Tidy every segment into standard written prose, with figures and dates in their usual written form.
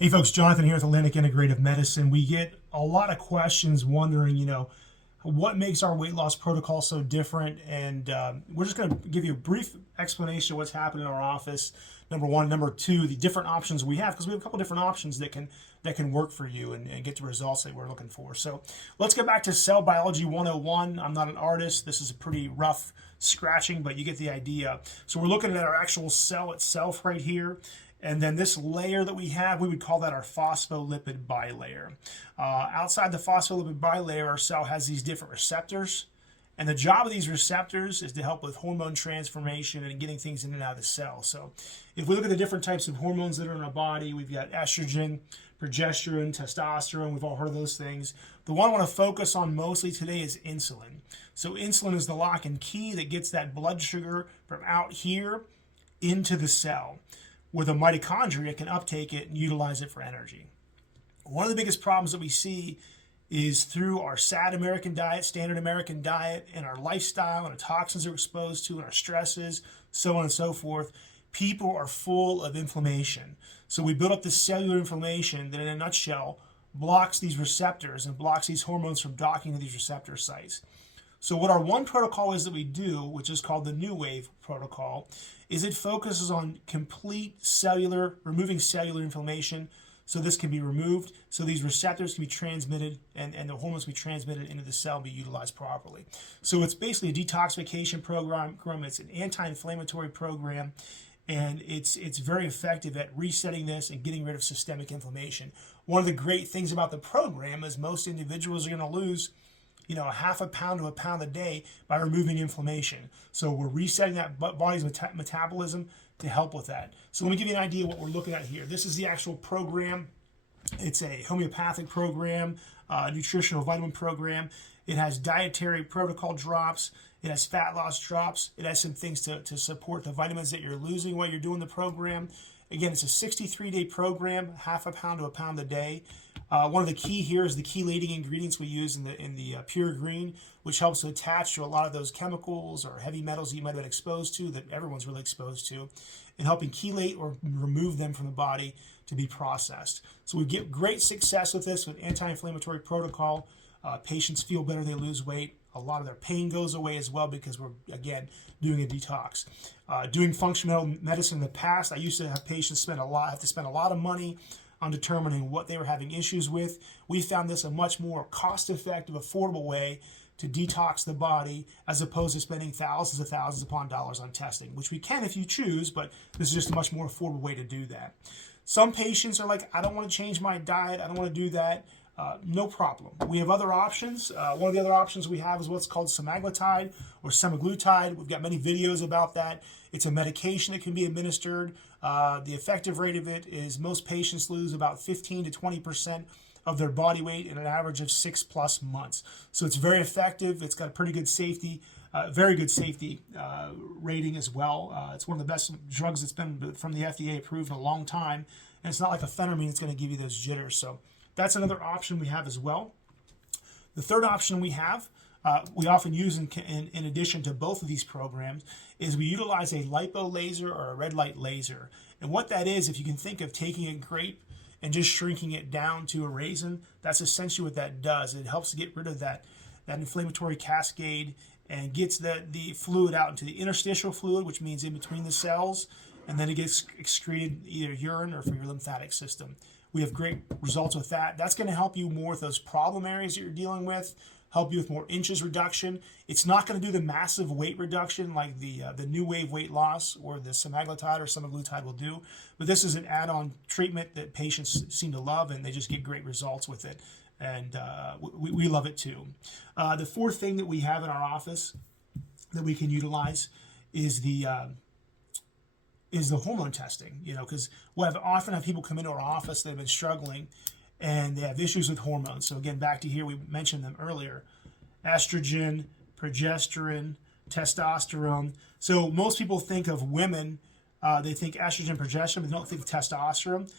Hey folks, Jonathan here with Atlantic Integrative Medicine. We get a lot of questions wondering, what makes our weight loss protocol so different? And we're just going to give you a brief explanation of what's happening in our office. Number one, number two, the different options we have, because we have a couple different options that can work for you and get the results that we're looking for. So let's get back to Cell Biology 101. I'm not an artist. This is a pretty rough scratching, but you get the idea. So we're looking at our actual cell itself right here. And then this layer that we have, we would call that our phospholipid bilayer. Outside the phospholipid bilayer, our cell has these different receptors. And the job of these receptors is to help with hormone transformation and getting things in and out of the cell. So if we look at the different types of hormones that are in our body, we've got estrogen, progesterone, testosterone. We've all heard of those things. The one I want to focus on mostly today is insulin. So insulin is the lock and key that gets that blood sugar from out here into the cell, where the mitochondria can uptake it and utilize it for energy. One of the biggest problems that we see is through our sad American diet, standard American diet, and our lifestyle and the toxins we're exposed to and our stresses, so on and so forth, people are full of inflammation. So we build up this cellular inflammation that in a nutshell blocks these receptors and blocks these hormones from docking to these receptor sites. So what our one protocol is that we do, which is called the New Wave protocol, is it focuses on removing cellular inflammation, so this can be removed, so these receptors can be transmitted and the hormones can be transmitted into the cell and be utilized properly. So it's basically a detoxification program, it's an anti-inflammatory program, and it's very effective at resetting this and getting rid of systemic inflammation. One of the great things about the program is most individuals are going to lose a half a pound to a pound a day by removing inflammation. So we're resetting that body's metabolism to help with that. So let me give you an idea of what we're looking at here. This is the actual program. It's a homeopathic program, nutritional vitamin program. It has dietary protocol drops. It has fat loss drops. It has some things to support the vitamins that you're losing while you're doing the program. Again, it's a 63-day program, half a pound to a pound a day. One of the key here is the chelating ingredients we use in the Pure Green, which helps to attach to a lot of those chemicals or heavy metals that you might have been exposed to, that everyone's really exposed to, and helping chelate or remove them from the body to be processed. So we get great success with this with anti-inflammatory protocol. Patients feel better, they lose weight. A lot of their pain goes away as well because we're, again, doing a detox. Doing functional medicine in the past, I used to have patients have to spend a lot of money on determining what they were having issues with. We found this a much more cost-effective, affordable way to detox the body as opposed to spending thousands upon dollars on testing, which we can if you choose, but this is just a much more affordable way to do that. Some patients are like, I don't want to change my diet, I don't want to do that. No problem. We have other options. One of the other options we have is what's called semaglutide or semaglutide. We've got many videos about that. It's a medication that can be administered. The effective rate of it is most patients lose about 15 to 20% of their body weight in an average of 6+ months. So it's very effective. It's got a pretty good safety, very good safety rating as well. It's one of the best drugs that's been from the FDA approved in a long time. And it's not like a phentermine that's going to give you those jitters. So that's another option we have as well. The third option we have, we often use in addition to both of these programs, is we utilize a lipo laser or a red light laser. And what that is, if you can think of taking a grape and just shrinking it down to a raisin, that's essentially what that does. It helps to get rid of that inflammatory cascade and gets the fluid out into the interstitial fluid, which means in between the cells, and then it gets excreted either urine or from your lymphatic system. We have great results with that. That's going to help you more with those problem areas that you're dealing with, help you with more inches reduction. It's not going to do the massive weight reduction like the New Wave weight loss or the semaglutide or semaglutide will do, but this is an add-on treatment that patients seem to love, and they just get great results with it, and we love it too. The fourth thing that we have in our office that we can utilize is the hormone testing, because we'll often have people come into our office that have been struggling and they have issues with hormones. So again, back to here, we mentioned them earlier: estrogen, progesterone, testosterone. So most people think of women, they think estrogen, progesterone, but they don't think of testosterone.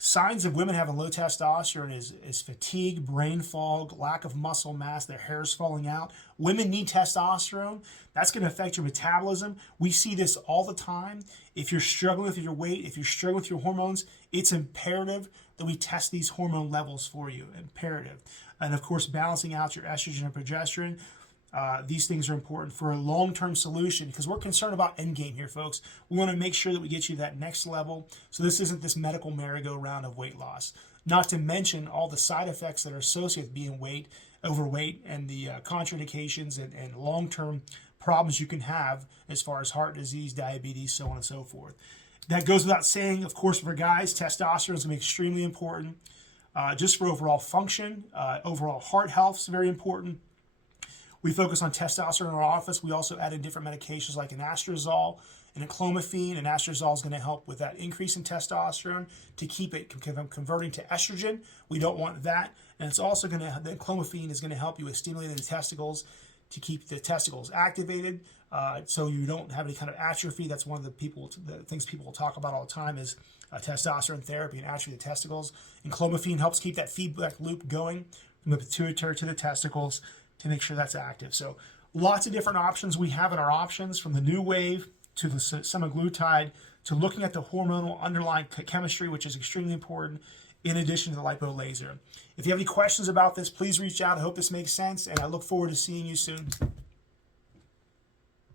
Signs of women having low testosterone is fatigue, brain fog, lack of muscle mass, their hair's falling out. Women need testosterone. That's going to affect your metabolism. We see this all the time. If you're struggling with your weight, if you're struggling with your hormones, it's imperative that we test these hormone levels for you. Imperative. And of course, balancing out your estrogen and progesterone. These things are important for a long-term solution because we're concerned about endgame here, folks. We want to make sure that we get you to that next level. So this isn't this medical merry-go-round of weight loss. Not to mention all the side effects that are associated with being overweight, and the contraindications and long-term problems you can have as far as heart disease, diabetes, so on and so forth. That goes without saying, of course, for guys, testosterone is going to be extremely important. Just for overall function, overall heart health is very important. We focus on testosterone in our office. We also add in different medications like an anastrozole and a clomiphene. And anastrozole is going to help with that increase in testosterone to keep it converting to estrogen. We don't want that. And it's also going to, the clomiphene is going to help you with stimulating the testicles to keep the testicles activated, so you don't have any kind of atrophy. That's one of the things people will talk about all the time is testosterone therapy and atrophy of the testicles. And clomiphene helps keep that feedback loop going from the pituitary to the testicles to make sure that's active. So lots of different options we have in our options, from the new wave to the semaglutide to looking at the hormonal underlying chemistry, which is extremely important, in addition to the lipo laser. If you have any questions about this, please reach out. I hope this makes sense, and I look forward to seeing you soon.